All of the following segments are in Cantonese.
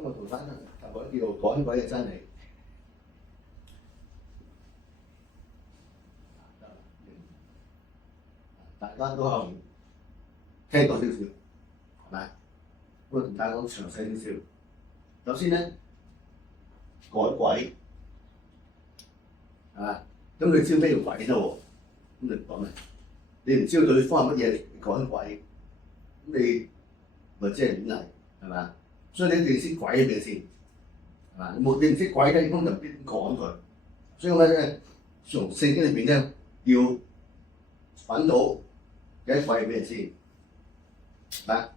今日同翻講叫做趕鬼嘅真理。大家都可能聽到少少，係咪？不過同大家講詳細少少。首先咧，趕鬼係嘛？咁你知咩叫鬼啫喎？咁你講咩？你唔知道對方係乜嘢嚟趕鬼，咁你咪即係亂嚟係嘛？所以你一定要識鬼係咩先係嘛？你唔識鬼咧，根本就邊趕佢。所以我咧從聖經裏邊咧要揾到嘅鬼係咩先？嗱，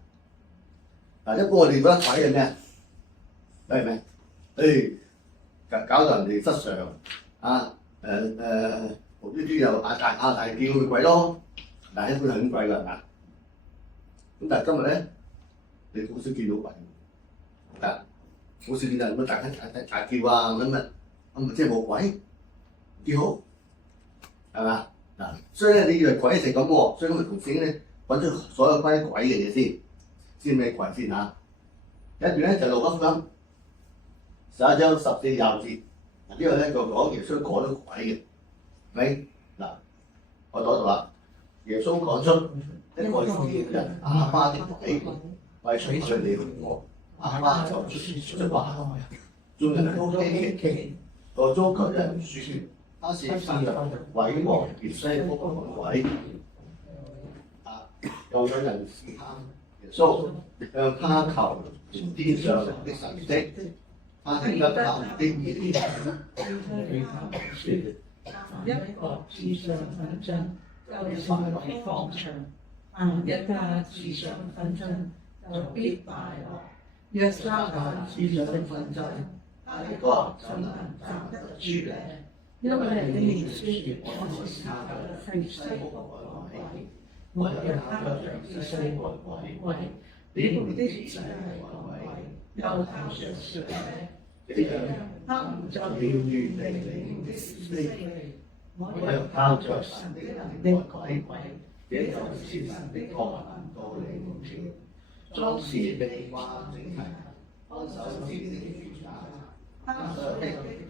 一般我哋覺得鬼係咩啊？係咩？搞到人哋失常啊！無端端又大叫佢鬼咯，但係一般係咁鬼㗎，係嘛？咁但係今日咧，你好少見到鬼，嗱，好少見到人乜大叫啊咁咪即係冇鬼，幾好係嘛？嗱，所以咧你以為鬼係咁喎，所以今日同聖經咧揾出所有關於鬼嘅嘢先，知咩鬼先嚇？一段咧就路加福音11章14、20節，呢個咧就講耶穌趕到鬼嘅。咪嗱，我讀啦。耶穌趕出一個叫人啞巴的鬼，為取罪了我，啞巴就說出話，眾人都稀奇，個中國人説他是聖人鬼王別西卜趕鬼。又有人試探耶穌，向他求從天上的神蹟，他聽得他們的議論，對他們説。一個自相紛爭，就敗方場；一家自相紛爭，就必敗落。若三家自相紛爭，他的國怎能站得住呢？因為你們説我是他的別西卜趕鬼，我有他的別西卜趕鬼，你們的子弟趕鬼，又他說説呢？這樣，他們就了原來你們的是非。我又靠着神的人的趕鬼，這就是神的國到你們了。當時被掛整齊，看守天的主打，他所的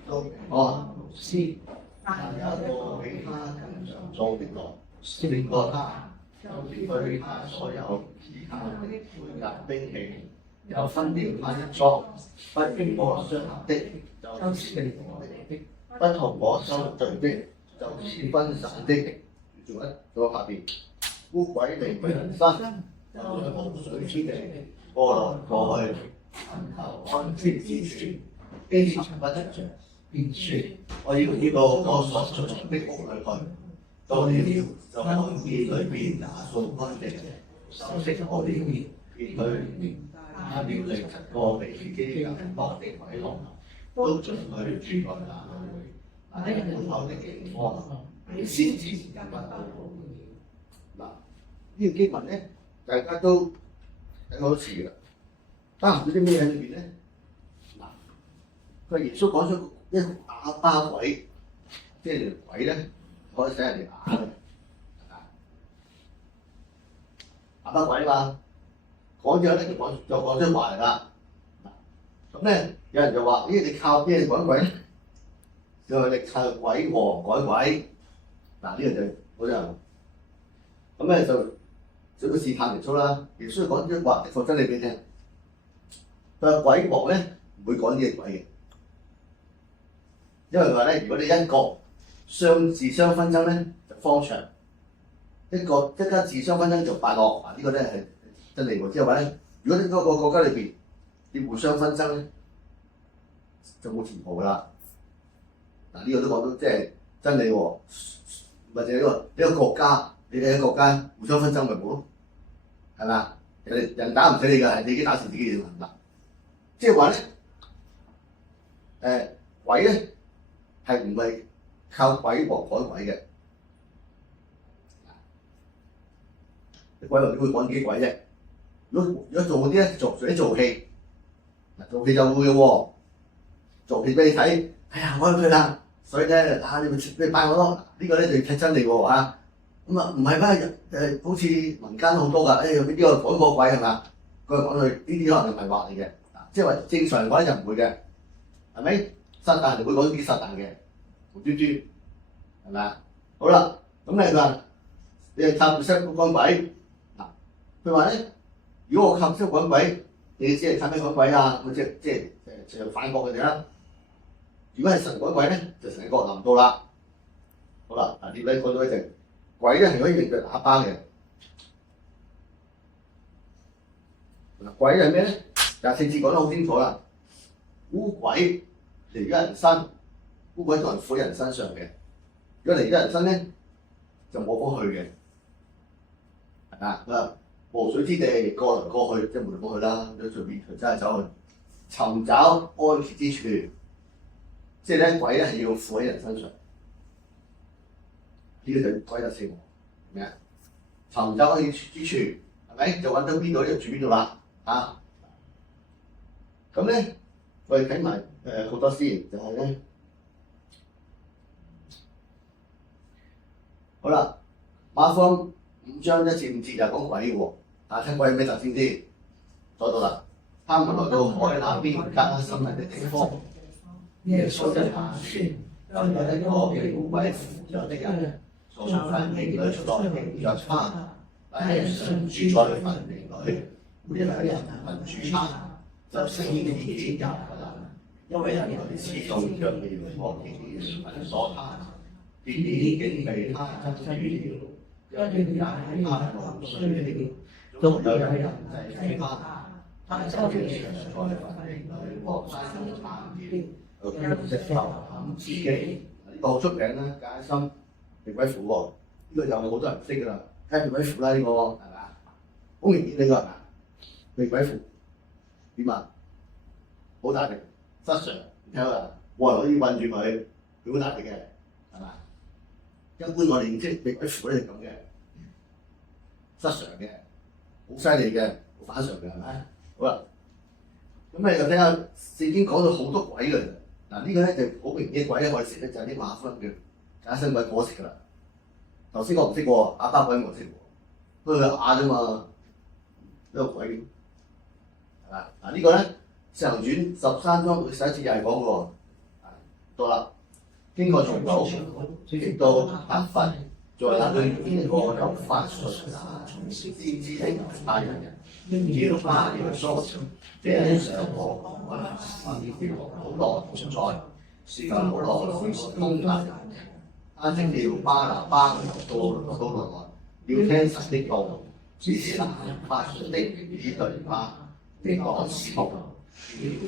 都無私，但有一個比他更上做的來，勝過他，就對他所有其他的配甲兵器，又分了他的贓，不與我相合的，就是我的；不同我相對的，就是分散的。仲有下邊，污鬼離人身，就在無水之地，過來過去，尋求安息之處，經尋不着，便説：我要呢個我所住的屋裏去。到了就看見裏邊打掃乾淨，收拾好了面，便去打了另7個被機緊綁的鬼狼，都進去住在那裏。喺門口的警方，比先前更不好。嗱，呢個經文咧，大家都睇好多次㗎。包含咗啲咩喺裏邊咧？嗱，佢耶穌講出一個啞巴鬼，即係條鬼咧可以使人哋啞嘅，啞巴鬼嘛。講咗咧就講出話嚟啦。咁咧有人就話：咦，你靠咩趕鬼咧？就係你靠鬼王趕鬼。嗱，呢個就好多人咁咧就做咗試探耶穌啦。耶穌講咗話，講真理俾你聽。佢話鬼王咧唔會趕呢啲鬼嘅，因為話咧，如果你一國自相紛爭咧就方長，一家自相紛爭就敗落。嗱，呢個咧係真理喎。即係話咧，如果你嗰個國家裏邊你互相紛爭咧，就冇前途㗎啦。嗱，呢個都講到即係真理喎。或者呢個國家，你哋嘅國家互相紛爭咪冇咯，係咪啊？人打唔死你㗎，係你自己打死自己嘅嗱。即係話咧，鬼咧係唔係靠鬼王趕鬼嘅？啲鬼王點會趕幾鬼啫？如果做嗰啲咧，做戲，嗱做戲就會嘅喎，做戲俾你睇，哎呀我去啦。所以咧，你拜我咯，呢個咧就要睇真理喎嚇。咁啊唔係咩？好似民間好多㗎，呢個趕個鬼係嘛？佢講佢呢啲可能係迷惑嚟嘅。即係話正常嚟講就唔會嘅，係咪？撒旦就會講啲撒旦嘅，無端端係咪啊？好啦，咁你話你係靠唔識趕鬼嗱？佢話咧，如果我靠唔識趕鬼，你只係靠咩趕鬼啊？咁就反駁佢哋啦。如果係神趕鬼咧，就神國臨到啦。好啦，嗱，點解講到一隻鬼咧係可以令到啞巴嘅？嗱，鬼係咩咧？廿四節講得好清楚啦。污鬼嚟咗人身，污鬼同人附喺人身上嘅。如果嚟咗人身咧，就冇方去嘅，係咪啊？無水之地過來過去，即係冇嚟冇去啦。咁隨便佢真係走去尋找安歇之處，即係咧鬼咧係要附喺人身上。呢個就鬼特性，係咪啊？尋找安歇之處，係咪就揾到邊度就住邊度啦？啊，咁咧我哋睇埋好多先，就係咧，好啦，馬可5章1至5節就講鬼喎，睇鬼有咩特性先？睇到啦，他們來到海那邊更深入的地方，耶穌的話説：將有一個被污鬼附着的人，從墳塋裏出來迎着他，那人信住在墳塋裏。每一個人聞主他，就升起自己入啦，因為人類始終將要和天神所他，天已經被他給予了，將要也他無需了，總有人祭他，他就要常在墳塋裏和山慘叫，將石頭砍自己。呢個好出名啦，解心被鬼附喎，呢個又係好多人識㗎啦，梗係被鬼附啦，呢個係咪啊？好明顯呢個係咪？被鬼附點啊？好大力，失常，你睇下啦，冇人可以韞住佢，佢好大力嘅，係嘛？一般我哋認識被鬼附咧係咁嘅，失常嘅，好犀利嘅，好反常嘅，係咪？好啦，咁你又睇下聖經講到好多鬼嘅，嗱呢個咧就好明顯嘅鬼咧，我哋識咧就係啲馬糞嘅假身鬼我識㗎啦。頭先我唔識喎，啞巴鬼我識喎，不過佢啞啫嘛，呢個鬼。嗱呢個咧《使徒傳》13章11節又係講嘅喎，到啦，經過重組，直到得分，在那裏邊個有法術從先知的大人，要巴要疏，這人上河保羅同在，是保羅是通達人，他稱了巴拿巴到來，要聽神的道，只是那法術的以對巴。呢個時候，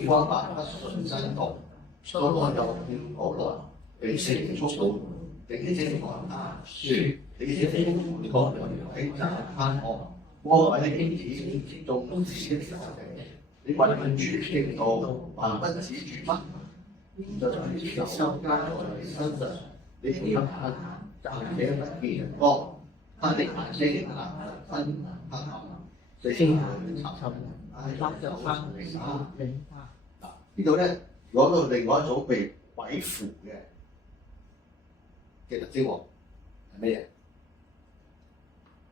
方法不順真道，所羅又勸保羅，被聖靈觸動，並且講他説：你這瘋狂的鬼詐貪惡，魔鬼的兒子，眾子的仇敵，你為民主正道，還不止住嗎？就在手加在你身上，你配合他，暫且不見人光，他的眼睛分黑暗，四下尋。呢度咧講到另外一種被鬼附嘅特徵喎，係咩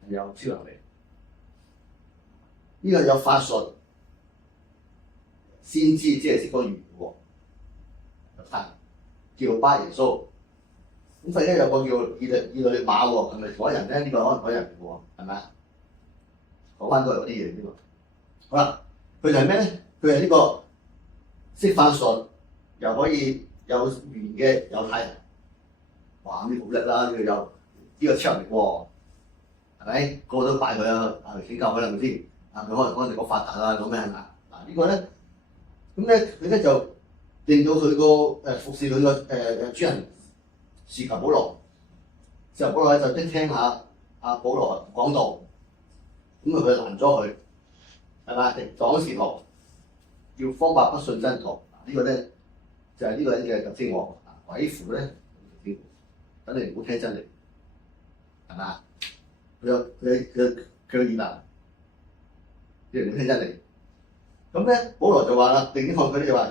嘢？有超能力，呢個有法術，先知即係識講語言喎，叫巴耶穌。咁忽然間有個叫以利馬喎，係咪嗰人咧？呢個可能嗰人嚟喎，係咪啊？講翻都係嗰啲嘢呢個。好啦，佢就係咩咧？佢係呢個識法術，又可以有語言嘅猶太人。哇！呢好叻啦，呢個有呢個超能力喎，係咪？個個都拜佢啊！請教佢啦，係咪先？佢可能講發達啊，講咩係嘛？嗱呢個咧，咁咧佢咧就令到佢個服侍佢個主人侍求保羅，侍求保羅咧就聽下阿保羅講道，咁佢攔咗佢。係嘛？擋前路，叫方法不信真道。呢個咧就係呢個人嘅特徵喎。鬼附咧，等你唔好聽真理，係嘛？佢嘅言論，你唔好聽真理。咁咧，保羅就話啦，另一項佢咧就話：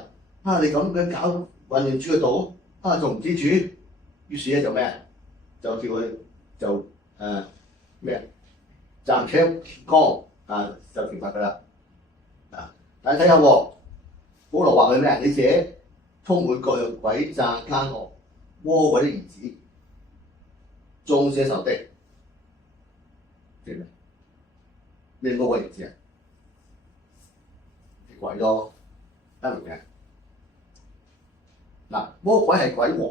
你咁嘅搞混亂主嘅道，仲唔知主？於是咧就咩啊？就叫佢就咩暫且乾。就懲罰佢啦，大家睇下喎，保羅話佢咩啊？你這充滿各樣詭詐奸惡魔鬼的兒子，種這仇敵，知唔知咩魔鬼兒子啊？鬼咯，得唔明嘅？嗱，魔鬼係鬼王，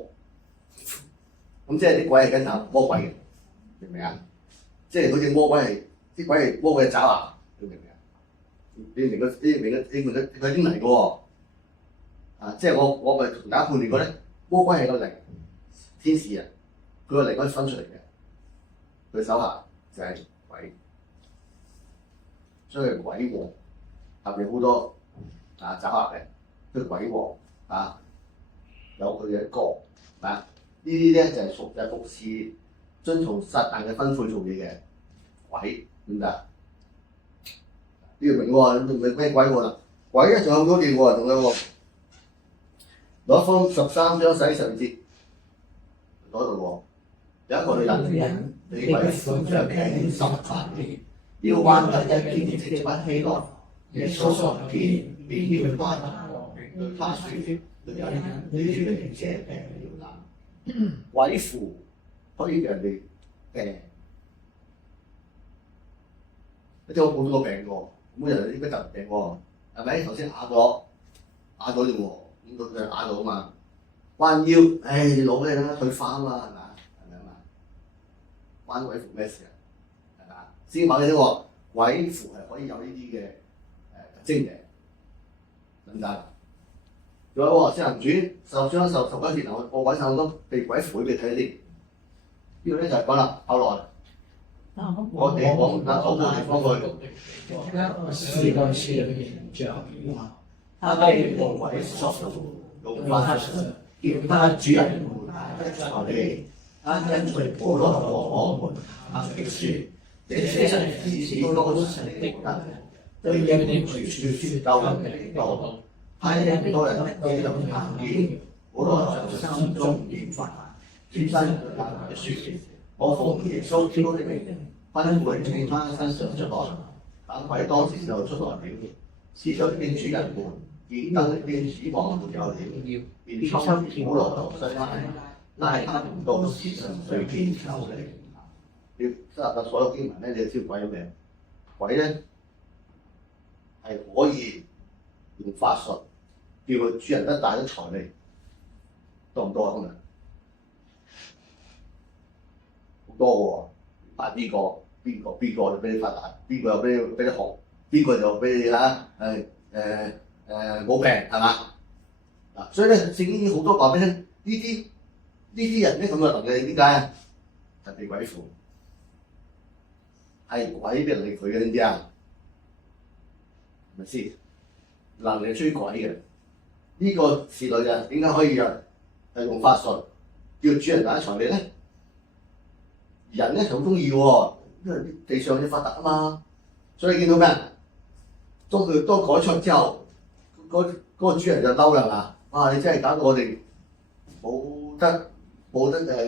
咁即係啲鬼係跟頭魔鬼嘅，明唔明啊？即係好似魔鬼係啲鬼係魔鬼嘅爪牙，你明唔明啊？你明佢已經嚟嘅喎，啊！即係我咪同大家判斷過咧，魔鬼係個靈天使啊，佢個靈可以分出嚟嘅，佢手下就係鬼，所以係鬼王下邊好多爪牙嘅，佢鬼王啊，有佢嘅角啊，呢啲咧就係服侍遵從撒但嘅吩咐做嘢嘅鬼，點解？呢個明喎，你明咩鬼喎啦？鬼咧仲有好多嘢喎，仲有喎。攞方13章12節嗰度喎，有一個女人被鬼附着病18年，要彎得一天直不起來。耶穌所見便叫他對他説：女人，你的這病了難。鬼附可以讓人哋病，你知我冇咗個病喎，咁人應該就唔病喎，係咪？頭先啞咗啫喎。咁佢就打到啊嘛，彎腰，你攞咩啦？退化啊嘛，係咪啊嘛？關鬼附咩事啊？係咪啊？先講呢個鬼附係可以有呢啲嘅特徵嘅，咁就仲有《使行傳》10章11節，我揾晒好多被鬼附俾你睇啲，呢個咧就係講啦，後來我哋往那禱告地方去，是個似形象話。他被魔鬼所附，用法術叫他主人們帶得在地。他跟隨保羅和我們他的説：這些人是高神的人，對人的隨處説救恩的道。派很多人得到看見，保羅就心中厭煩，轉身對他們説：我奉耶穌基督的名，吩咐你從他身上出來。等鬼當時就出來了，是咗見主人們。見燈見指望沒有了，便抽保羅和西拉，拉他們到時上水邊求嚟。要加入所有經文咧，你就知鬼有咩？鬼咧係可以用法術叫佢主人得大啲財利，多唔多啊？今日好多喎，扮邊個就俾你發達，邊個又俾你紅，邊個就俾你啦，冇病係嘛？嗱，所以咧聖經已經好多話俾你聽，呢啲人咧咁嘅能力點解啊？係被鬼附，係鬼俾能力佢嘅，知唔知啊？係咪先？能力追鬼嘅呢個侍女啊，點解可以用法術叫主人打財利咧？人咧就好中意喎，因為地上要發達啊嘛，所以見到咩？當佢多改錯之後。嗰個主人就嬲啦嘛！哇！你真係搞到我哋冇得再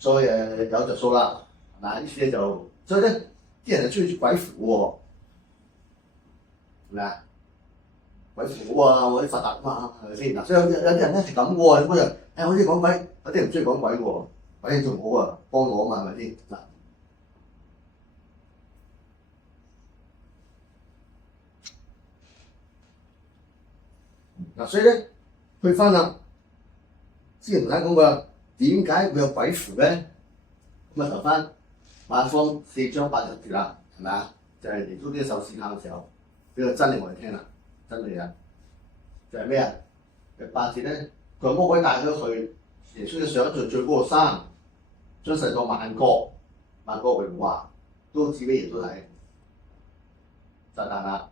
有着數啦！嗱，於是咧就，所以咧啲人就中意鬼附喎，係咪啊？鬼附啊，我啲發達啊嘛，係咪先？嗱，所以有啲人咧係咁喎，咁就我中意講鬼，有啲人唔中意講鬼喎，鬼仲好啊，幫我啊嘛，係咪先？嗱。所以咧，去翻啦。之前同大家講過，點解會有鬼附咧？咁啊，頭翻馬可福音4章80節啦，係咪啊？就係耶穌啲受試探嘅時候，俾個真理我哋聽啦，真理啊，就係咩啊？第8節咧，佢話魔鬼帶咗去耶穌上咗最高個山，將世個萬國榮華都指俾耶穌睇。撒但啊，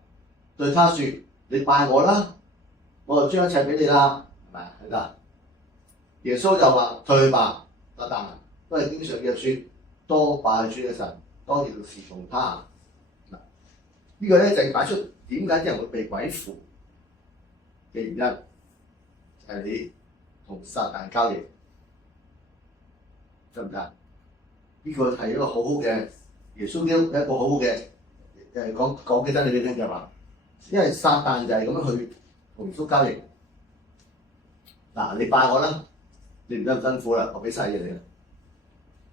對他説：你拜我啦！我就將一切俾你啦，係咪？係得。耶穌就話：退吧，撒但，都係經常嘅説，當拜主嘅神，當要侍奉他。嗱，呢個咧就係擺出點解啲人會被鬼附嘅原因，就係你同撒但交易，得唔得？呢個係一個好好嘅耶穌基督一個好好嘅講嘅真理俾你聽嘅話，因為撒但就係咁樣去同耶穌交易。嗱，你拜我啦，你唔得咁辛苦啦，我俾晒嘢你啦，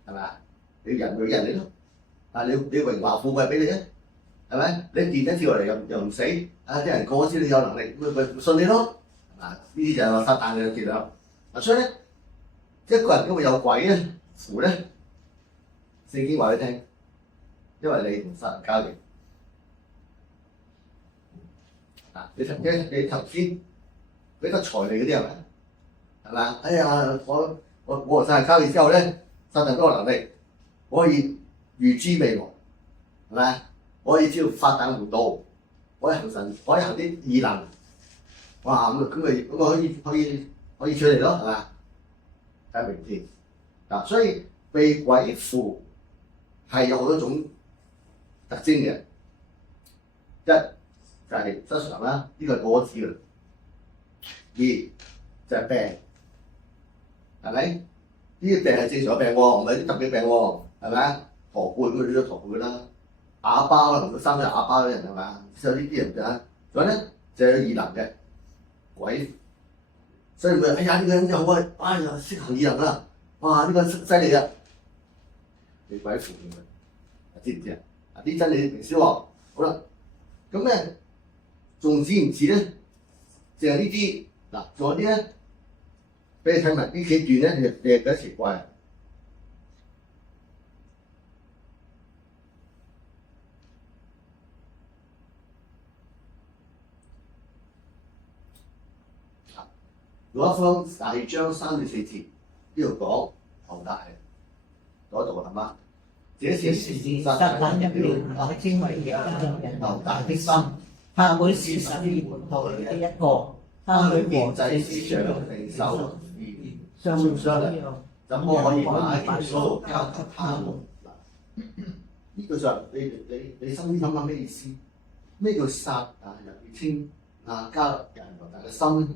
係咪啊？你人對人嚟咯，但係你榮華富貴俾你啫，係咪？你跌一跳落嚟又唔死，啲人個個知你有能力，咪信你咯。嗱，呢啲就係話撒旦嘅伎倆。嗱，所以咧，一個人因為有鬼咧符咧，聖經話你聽，因為你同撒旦交易。嗱，你頭先比較財利嗰啲係咪？係咪啊？哎呀，我同撒旦交易之後咧，撒旦都有能力，我可以預知未來，係咪？我可以知道撒旦門道，我可以行啲異能，哇！咁可以出嚟咯，係咪？大家明唔明？嗱，所以被鬼附係有好多種特徵嘅，一就係失常啦，呢個係個個知㗎。二就係病，係咪？呢啲病係正常嘅病喎，唔係啲特別病喎，係咪啊？駝背咁你都駝背啦，啞巴可能都生咗啞巴嘅人係咪啊？所以呢啲人就係，仲有咧就有異能嘅鬼，所以咪哎呀呢個人又好啊，哎呀識行異能啦，哇呢個犀利啊！被鬼附嘅，知唔知啊？啊啲真理明少喎，好啦，咁咧仲知唔知咧？淨係呢啲嗱，仲有啲咧，俾你睇埋呢幾段咧，你覺得奇怪啊？《路加福音》第2章3至4節呢度講猶大嗰度係嘛？這是撒旦入了那稱為耶和華人猶大的心，他本是12門徒裏的一個，他與祭司長領袖相爭，怎麼可以把耶穌交給他們？呢句上你心諗諗咩意思？咩叫撒旦入了稱加勒人猶大嘅心？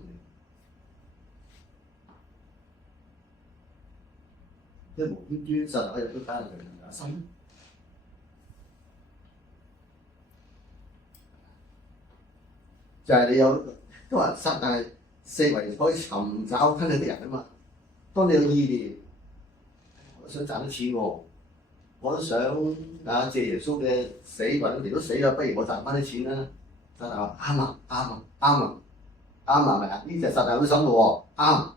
即係無端端撒旦可以入到加勒人嘅心，就係你有都話撒旦四圍可以尋找吞你啲人啊嘛。當你有意念，我想賺啲錢喎，我都想借耶穌嘅死揾嚟都死啦，不如我賺翻啲錢啦。撒旦話啱啊，啱啊，啱啊，啱啊，係咪啊？呢就係撒旦嘅心喎，啱。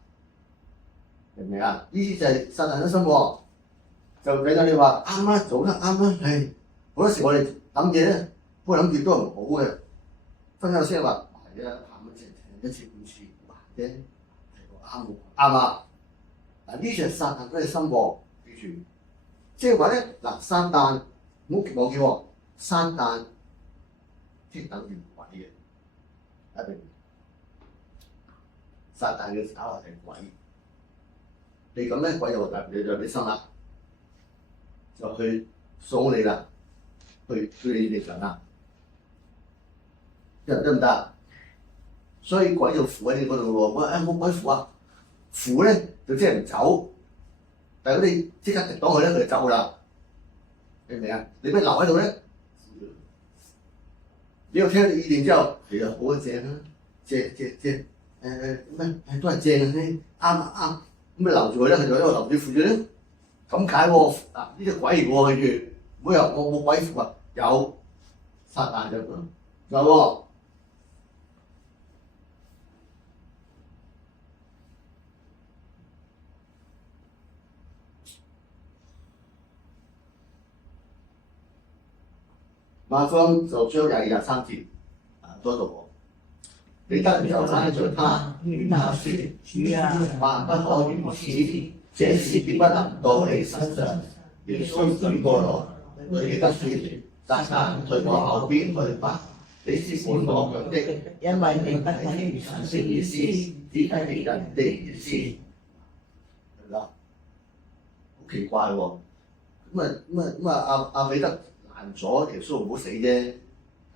明唔明啊？呢啲就係撒旦嘅心喎，就俾到你話啱啦，做得啱啦。係好多時我哋諗嘢咧，不過諗住都係唔好嘅。分享先話係啊，喊一次半次啫，係啱喎，啱啊！嗱呢就係撒旦嘅心喎，記住。即係話咧，嗱撒旦唔好忘記喎，撒旦即係等於鬼嘅，一定。撒旦嘅搞係鬼。你咁咧，鬼就你就俾心啦，就去掃你啦，去你哋上啦，得唔得？所以鬼就附喺你嗰度喎。喂，冇鬼附啊！附咧就即係唔走，但係如果你即刻敵擋佢咧，佢就走啦。明唔明啊？你俾留喺度咧，你要聽你意見之後，其實好正啊，正咩？都係正嘅啫，啱啱。咁咪留住佢咧，佢就喺度留住附住咧，咁解喎。嗱呢隻鬼嚟喎，記住，唔好話我冇鬼附啊，有撒旦就咁，有喎。馬可福音就將22、23節多讀喎。彼得就拉著他，勸他説：主啊，萬不可如此，這事必不能到你身上。耶穌轉過來對彼得説：撒旦退我後邊去吧，你是本妄想的，因為你不聽神的意思，只聽人的意思。係啦，好奇怪喎！阿彼得攔咗耶穌唔好死啫，係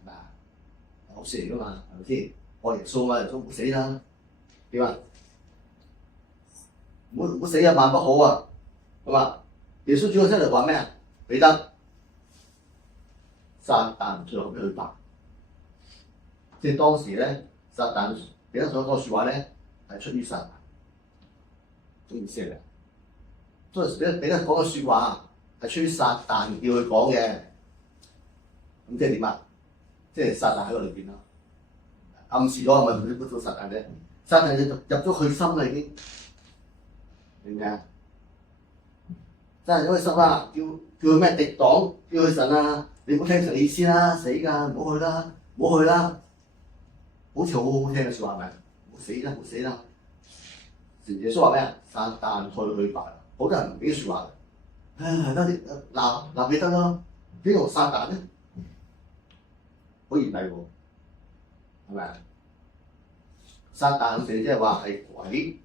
咪啊？好事嚟噶嘛，係咪先？愛耶穌嘛，耶穌唔好死啦，點啊？唔好死啊，萬不好啊，係嘛？耶穌轉過身嚟話咩啊？彼得，撒旦退後邊去吧。即係當時咧，撒旦彼得所講嘅説話咧係出於撒但，咩意思嚟嘅？所以彼得講嘅説話係出於撒但叫佢講嘅，咁即係點啊？即係撒但喺個裏邊咯，暗示咗係咪嗰個撒但啫？撒但就入咗佢心啦已經，明唔明啊？真係因為心啦，叫佢咩敵擋，叫佢神啊！你唔好聽神意思啦，死㗎，唔好去啦，唔好去啦，好似好好聽嘅説話係咪？唔好死啦，唔好死啦！耶穌話咩啊？撒但退去吧，好多人唔俾説話嘅，唉，得啲鬧彼得咯，邊個撒但咧？好嚴厲喎，係咪啊？撒但就即係話係鬼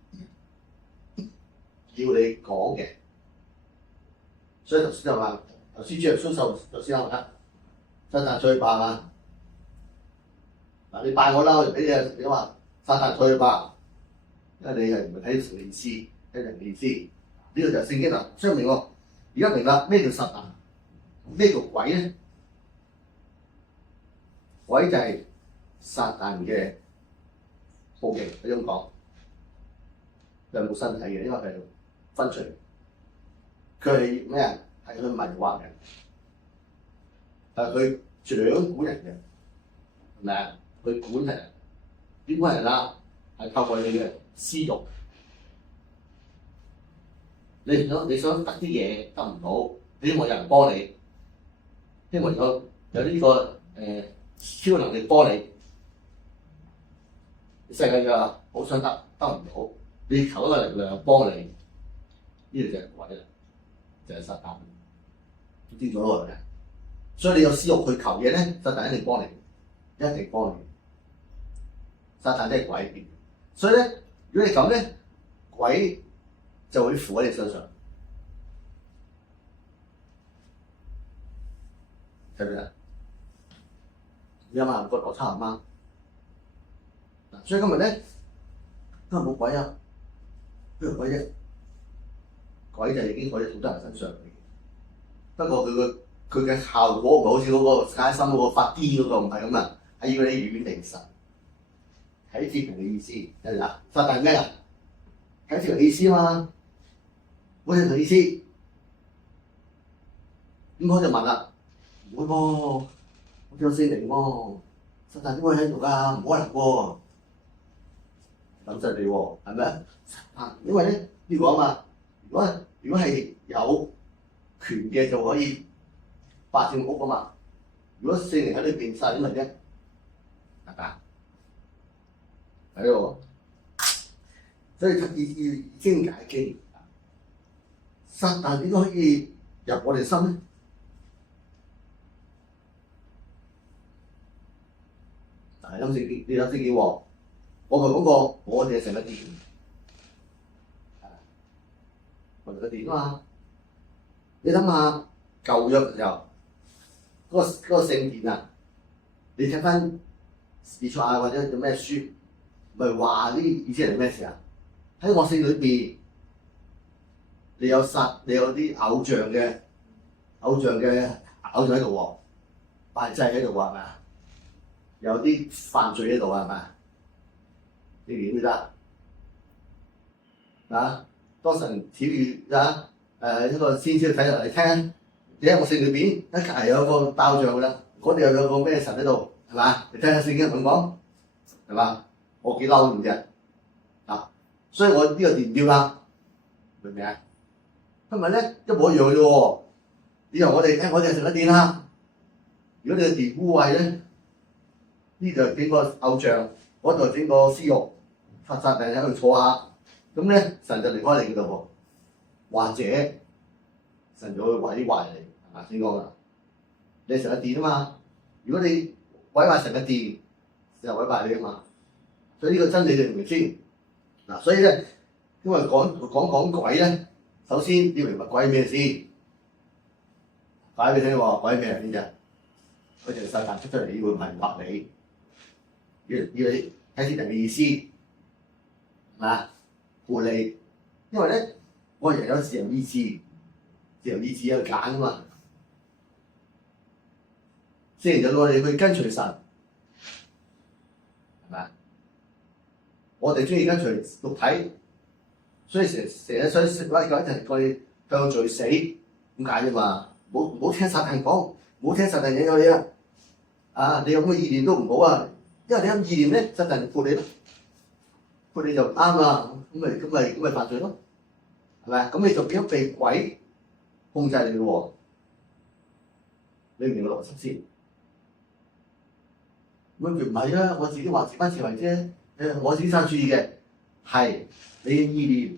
叫你講嘅。所以頭先就話，頭先主耶穌頭先講啦，撒但退去吧嘛。嗱，你拜我啦，我就俾你話撒但退去吧，因為你係唔係睇神嘅意思，睇人嘅意思。呢個就係聖經啦，所以明喎。而家明啦，咩叫撒但？咩叫鬼咧？鬼就係撒但嘅報應，可以咁講。佢係冇身體嘅，因為佢係分出嚟。佢係咩啊？係去迷惑人，佢掌管人嘅，係咪啊？佢管人，點管人啦？係透過你嘅私欲，你想得啲嘢得唔到，你希望有人幫你，希望有呢個超能力幫你，世界嘅好想得唔到，你求一個力量幫你，呢個就係鬼啦。就係撒但，知咗咯嘅。所以你有私欲去求嘢咧，撒但一定幫你，一定幫你。撒但都係鬼，所以咧，如果你咁咧，鬼就會附喺你身上，係咪啊？你諗下個邏輯啱唔啱？嗱，所以今日咧，今日冇鬼啊，邊個鬼啫？鬼就已經喺好多人身上，不過佢嘅效果唔係好似嗰個解心嗰個發癲嗰個唔係咁啊，係要你遠離神，睇節明嘅意思，係咪啊？撒但咩啊？睇節明意思啊嘛，冇節明意思，咁我就問啦，唔會喎，我有聖靈喎，撒但點會喺度㗎？唔可能喎，咁就你喎，係咪啊？因為咧呢個啊嘛。如果係有權嘅就可以霸佔屋啊嘛。如果聖靈喺裏邊撒點嚟啫？係咪啊？係喎，所以要精解經。撒但點解可以入我哋心咧？但係有聖經，你有聖經喎。我咪講過，我哋係成個殿。個殿啊嘛，你諗下舊約嘅時候，嗰個聖殿啊，你睇翻以賽亞或者做咩書，咪話啲以色列人咩事啊？喺我聖裏邊，你有啲偶像喺度喎，拜祭喺度喎，係咪啊？有啲犯罪喺度係咪啊？你點記得啊？當神曉諭啊，一個先知睇落嚟聽，你喺我聖裏邊，一隔離有個雕像㗎啦，嗰度又有個咩神喺度，係嘛？你睇下聖經咁講，係嘛？我幾嬲唔啫啊！所以我呢個殿要啦，明唔明啊？今日咧一模一樣嘅喎，以後我哋係成個殿啦。如果你個殿污穢咧，呢度整個偶像，嗰度整個私欲，發撒但喺度坐下。咁咧，神就離開你嗰度喎，或者神就會毀壞你，係嘛？先講啦，你係神嘅殿啊嘛。如果你毀壞神嘅殿，就毀壞你啊嘛。所以呢個真理你明唔明先？嗱，所以咧，因為講鬼咧，首先要明白鬼係咩先。解俾你聽喎，鬼係咩嚟先啫？佢就係撒但出嚟要迷惑你，要你睇清人嘅意思，係嘛？護你，因為咧，我人有自由意志，自由意志有揀啊嘛。聖靈就我哋去跟隨神，係咪？我哋中意跟隨肉體，所以成日想食嗰一就係佢向罪死咁解啫嘛。唔好聽撒旦講，唔好聽撒旦影響你啊！啊，你有咁嘅意念都唔好啊，因為你有意念咧，撒旦潑你咯，潑你就啱啦，咁咪犯罪咯，係咪？咁你就變咗被鬼控制你咯喎，你唔明個邏輯先？咁佢唔係啊，我自己話自不自為啫。我自己生主意嘅係你嘅意念，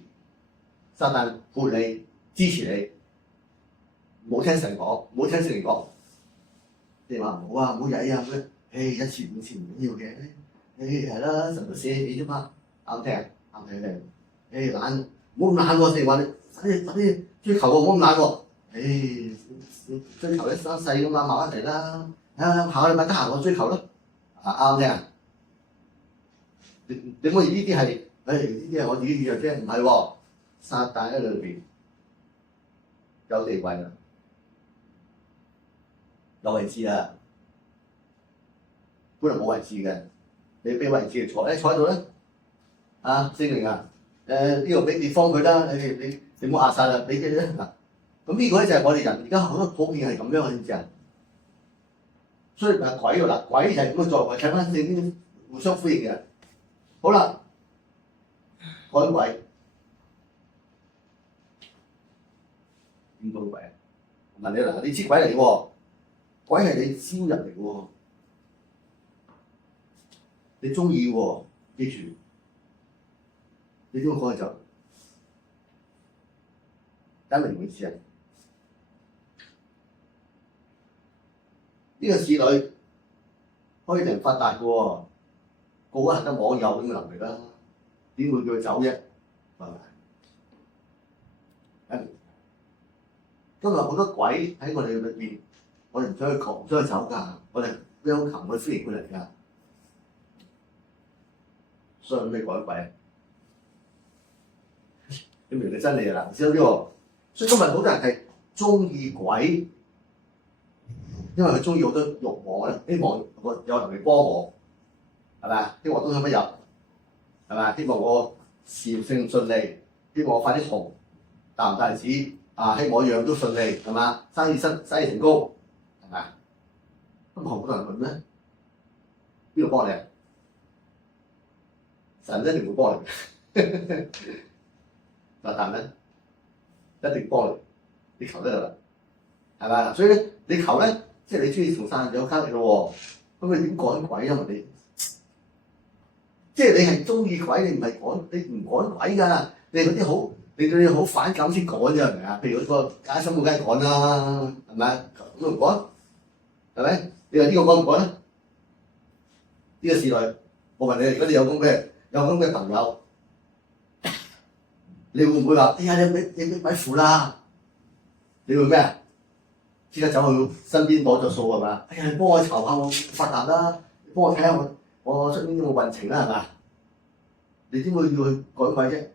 撒旦潑你支持你，唔好聽神講，唔好聽聖靈講。你話唔好啊，唔好曳啊咁樣，一次兩次唔緊要嘅，係啦，神就赦你啫嘛，啱聽啱聽你。懶，唔好咁懶喎，成日話你快啲追求喎，唔好咁懶喎。追求一生世咁嘛，慢慢嚟啦。下個禮拜得閒我追求咯，啱聽啊？你可以呢啲係，呢啲係我自己預約啫，唔係喎。撒旦喺裏邊有地位啦，有位置啦，本來冇位置嘅，你俾位置坐，坐喺度咧，聖靈啊，呢度俾地方佢啦，你唔好壓晒啦，俾佢啦。咁呢個咧就係我哋人而家好多普遍係咁樣嘅，知唔知啊？所以咪鬼喎嗱，鬼就係咁嘅作為，睇翻聖經互相呼應嘅。好啦，趕鬼點趕鬼啊？問你嗱，你知鬼嚟喎，鬼係你招入嚟喎，你中意喎，記住，你點樣趕佢走？大家明唔明意思啊？呢個侍女可以令人發達嘅喎。個個得網友咁嘅能力啦，點會叫佢走啫？係咪？今日好多鬼喺我哋裏邊，我哋唔想去求，唔想去走㗎，我哋 welcome 去歡迎佢嚟㗎。所以咩趕鬼啊？你明嘅真理啊嗱，知道呢個。所以今日好多人係中意鬼，因為佢中意好多慾望咧，希望有人嚟幫我。係咪啊？希望我東西不入，係咪啊？希望我事業順利，希望我快啲紅，大紅大紫啊！希望我樣都順利，係嘛？生意成功，係咪啊？咁好多人問咩？邊個幫你啊？神一定會幫你，撒旦咧一定幫你，你求得啦，係咪啊？所以咧，你求咧，即係你中意同撒旦有交易咯喎，咁你點趕鬼啊？你？即係你係中意鬼，你唔係趕，你唔趕鬼㗎，你嗰啲好，你對你好反感先趕啫，係咪啊？譬如嗰個街心，我梗係趕啦，係咪啊？咁唔趕，係咪？你話呢個趕唔趕咧？呢個侍女，我問你，如果你有咁嘅朋友，你會唔會話：哎呀，你咪扶啦？你會咩啊？即刻走去身邊攞咗數係嘛？哎呀，你幫我籌下我發達啦，幫我睇下我出年有冇運程啦，係嘛？你點會要去趕鬼啫？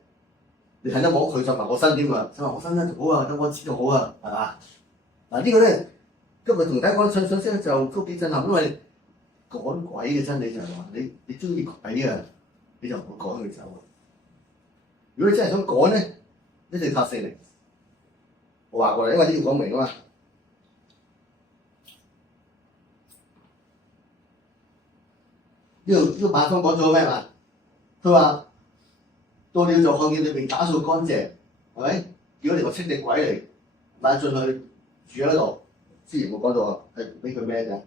你睇得摸佢就埋我身點啊？就話我身咧好啊，等我知道好啊，係嘛？嗱呢個咧，今日同大家講信息咧就都幾震撼，因為趕鬼嘅真理就係話你中意鬼啊，你就唔好趕佢走啊。如果你真係想趕咧，一定靠聖靈。我話過嚟，因為呢要講明啊嘛。呢個馬蜂講咗咩嘛？佢話到了就看見裏邊打掃乾淨，係咪？如果你個清潔鬼嚟買進去住喺度，之前我講到啊，係俾佢咩嘅？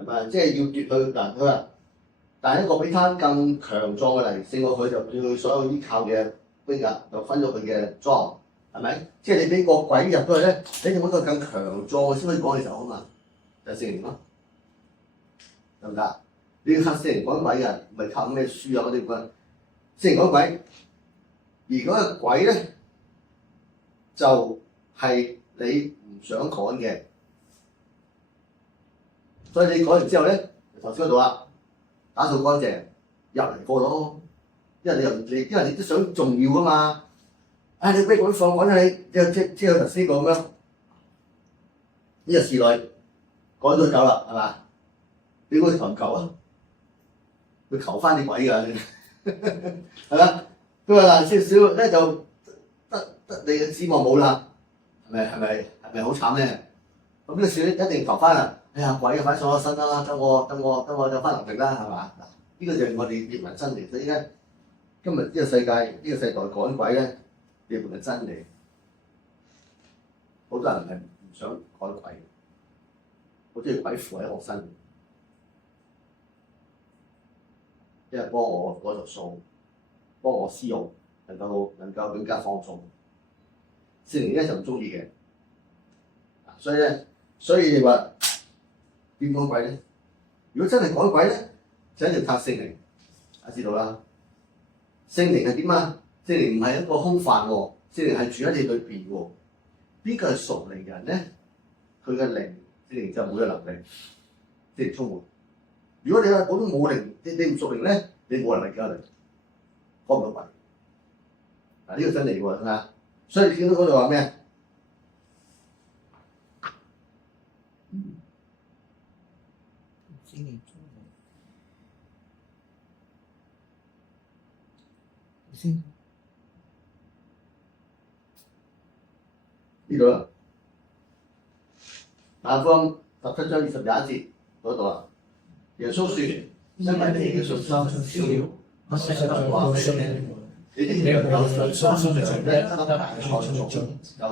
係咪？即係要奪佢嗱，佢話，但係一個比他更強壯嘅嚟勝過佢，就對佢所有依靠嘅兵甲就分咗佢嘅裝，係咪？即係你俾個鬼入咗去咧，你要揾個更強壯先可以趕你走啊嘛，就聖靈咯，得唔得？你要靠聖靈趕鬼嘅，唔係靠咩書啊嗰啲咁。聖靈趕鬼，而嗰個鬼咧就係你唔想趕嘅，所以你趕完之後咧，頭先嗰度啦，打掃乾淨入嚟過咯，因為你都想重要噶嘛。你俾我放趕啊你，即係頭先講咁樣，呢個侍女趕咗走啦，係嘛？你嗰個求唔求啊？佢求翻啲鬼㗎，係啦。佢話嗱，少少咧就得你嘅指望冇啦，係咪好慘咧？咁呢個少一定浮翻啦。哎呀，鬼啊，快上我身啦！等我有翻能力啦，係嘛？嗱，呢個就係我哋葉問真理。所以咧，今日呢個世界呢個世代趕鬼咧，葉問嘅真理。好多人係唔想趕鬼，好中意鬼附喺我身，因為幫我嗰條數，幫我私欲能夠更加放縱。聖靈咧就唔中意嘅，所以你話點趕鬼咧？如果真係趕鬼咧，就一定要靠聖靈。大家知道啦，聖靈係點啊？聖靈唔係一個空泛喎，聖靈係住喺你裏邊喎。邊個係屬靈人咧？佢嘅靈，聖靈就冇咗能力，聖靈充滿。如果你話我都冇靈，你唔屬靈咧，你冇能力㗎，你趕唔到鬼。嗱，呢個真理喎，係嘛？所以見到嗰度話咩？先呢度啦，馬可福音17章21節嗰度啦。耶穌説：因為你嘅信心少了，我實在話俾你聽，你哋有信心像一粒大嘅菜種，就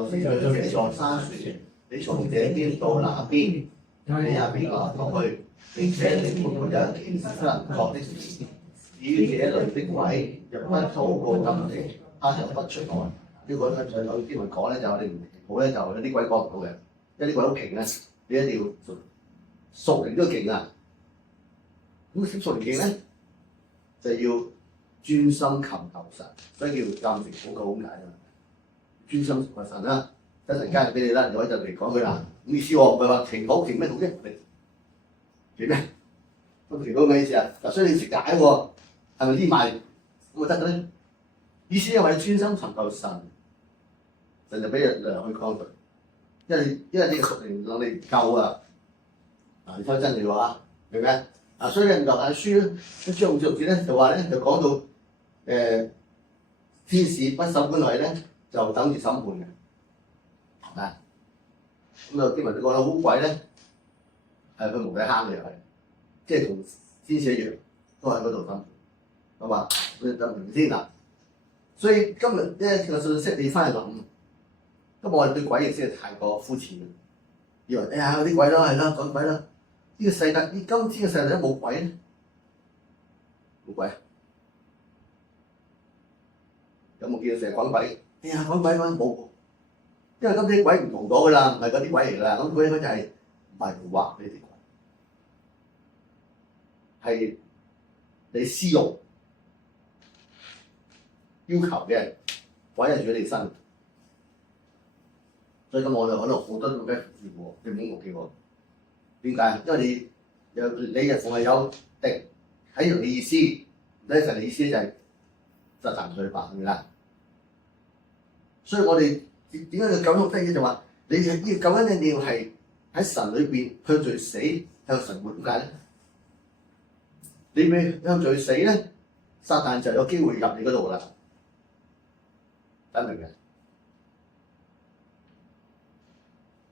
是對這座山説：你從這邊到那邊，你也必拿過去。並且你們沒有一件不能作的事。至於這類的鬼，若不禱告禁食，他就不出來。呢個咧就有啲人講咧，就我哋唔好咧，就有啲鬼講唔到嘅，因為啲鬼好勁咧，你一定要屬靈都勁啊！咁點屬靈勁咧？就要專心尋求神，所以叫禁食禱告咁解啊！專心尋求神啦，一陣間俾你啦，我一陣嚟講佢啦。咁意思喎，唔係話祈禱祈咩好啫？祈咩？咁祈禱咩意思啊？嗱，所以你識解喎，係咪匿埋咁咪得嘅咧？意思係話你專心尋求神。神就俾力量去抗拒，因為你嘅屬靈能力唔夠啊！你睇真理喎，明唔明啊？所以你唔讀下書咧，一章5節咧就話咧就講到天使不受管禮咧，就等住審判嘅，係咪啊？咁啊經文你講啦，污鬼咧係佢無底坑嘅，係即係同天使一樣，都喺嗰度審判，好嘛？你就明先嗱。所以今日呢個信息你翻去諗。咁我哋對鬼認識係太過膚淺啦，以為哎呀啲鬼啦係啦趕鬼啦，呢個世界今天嘅世界都冇鬼咧，冇鬼，有冇見到成日趕鬼？哎呀趕鬼嘛冇，因為今天鬼唔同咗噶啦，唔係嗰啲鬼嚟噶啦，咁佢應該就係迷惑呢啲鬼，係你私欲要求嘅鬼係住喺你身。所以咁我就可能好多咁嘅結果，你唔好忘記喎。點解？因為你日逢係有敵喺度嘅意思，咧神嘅意思就係實行罪犯㗎啦。所以我哋點解要救恩得意就話你要救恩咧，你要係喺神裏邊向罪死，向神活。點解咧？你未向罪死咧，撒旦就有機會入你嗰度啦。得明嘅？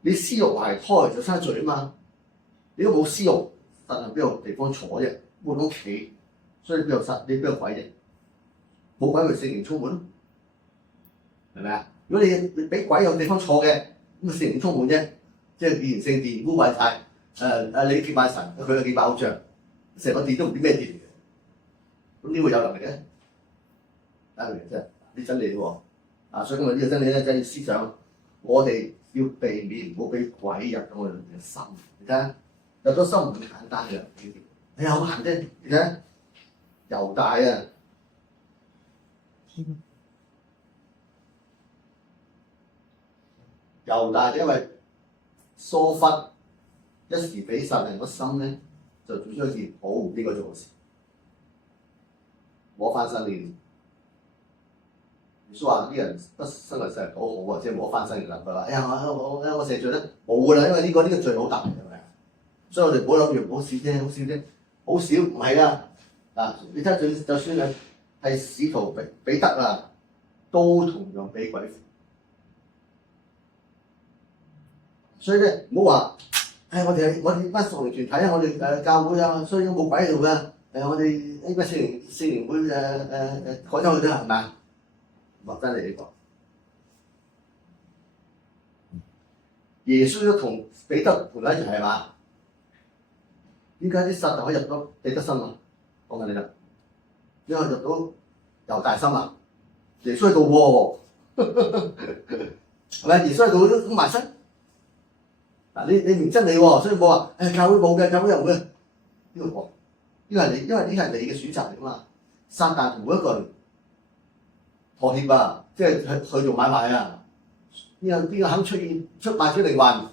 你私欲懷胎就生罪啊嘛！你都冇私欲，撒旦邊有地方坐啫？冇屋企，所以邊有撒？你邊有鬼啫？冇鬼咪聖靈充滿咯，係咪啊？如果你俾鬼有地方坐嘅，咁聖靈充滿啫，即係變成聖殿污穢晒。你敬拜神，佢有敬拜偶像，成個殿都唔知咩殿嚟嘅，咁點會有能力咧？得明啫？啲真理喎，所以今日呢個真理咧，真係思想我哋。要避免唔好俾鬼入到我哋嘅心，你睇下入咗心唔咁簡單嘅，哎呀好難啫！你睇下猶大啊，猶大因為疏忽一時俾撒旦個心咧，就做出一件好唔應該做嘅事，摸翻身練。耶穌話啲人不生為世人好好啊，即係冇得翻身嘅啦。佢話：哎呀，我成日做得冇㗎啦，因為呢個罪好大，係咪啊？所以我哋唔好諗住好少啫，好少啫，好少唔係啊！嗱，你睇就算係係使徒彼得啊，都同樣俾鬼附。所以咧唔好話，我哋班屬靈團體啊，我哋教會啊，所以都冇鬼喺度㗎。我哋呢個聖靈會改咗佢啦，係咪啊？話真係呢個。耶穌都同彼得同一齊係嘛？點解啲撒旦可以入到彼得心啊？講緊你啦，因為入到猶大心啊。耶穌喺度喎，係咪？耶穌喺度都埋身。嗱，你唔真理喎，所以冇話教會冇嘅，教會有嘅呢個講，因為呢係你嘅選擇嚟㗎嘛。撒旦同每一個人妥協啊，即係去做買賣啊。邊個肯出賣咗靈魂？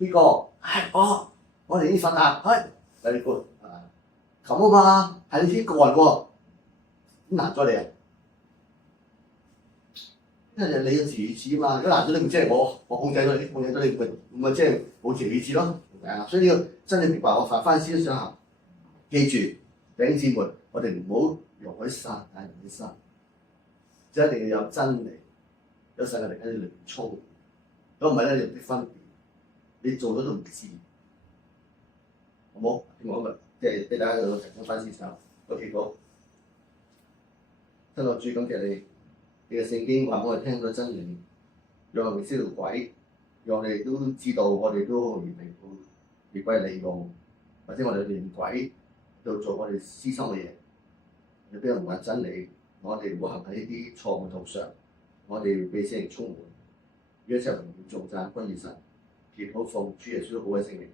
邊個？我哋啲撒旦，你個咁啊嘛，係你自己個人喎，難咗你啊！因為你有自意志啊嘛，如果難咗你，唔即係我控制咗你，咪即係冇自意志咯，所以呢個真係明白我翻思想下，記住弟兄姊妹，我哋唔好容許撒旦入心，即係一定要有真理，有神嘅靈喺你裏邊操，如果唔係咧，你唔識分辨，你做咗都唔知，好冇？我今日即係俾大家有個提醒翻思想，個結果，真係最感謝你。你嘅聖經話我哋聽到真理，讓我哋知道鬼，讓我哋都知道我哋都好容易被鬼利用，或者我哋連鬼到做我哋私心嘅嘢，你俾人唔係真理，我哋唔好行喺呢啲錯誤途上，我哋被聖靈充滿，呢一切榮耀頌讚歸於神，祈禱奉主耶穌好嘅聖名。